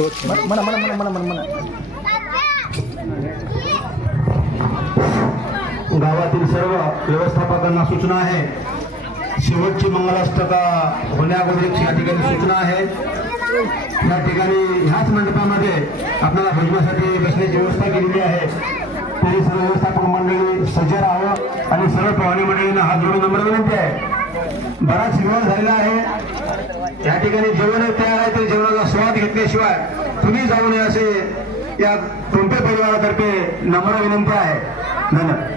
वधूवरा म्हणा म्हणा म्हणा म्हणा म्हणा गावातील सर्व व्यवस्थापकांना सूचना आहे. शेवटची मंगलाष्टका होण्याअगोदरची या ठिकाणी सूचना आहे. या ठिकाणी ह्याच मंडपामध्ये आपल्याला भजनासाठी बसण्याची व्यवस्था केलेली आहे. तरी सर्व व्यवस्थापक मंडळी सज्ज राहावं आणि सर्व पाहुणे मंडळींना हात जोडून नंबर विनंती आहे. बराच वेळ झालेला आहे. या ठिकाणी जेवण तयार आहे तरी जेवण स्वाद घेतल्याशिवाय तुम्ही जाऊ नये असे या टोंपे परिवारातर्फे नम्र विनंती आहे. धन्यवाद.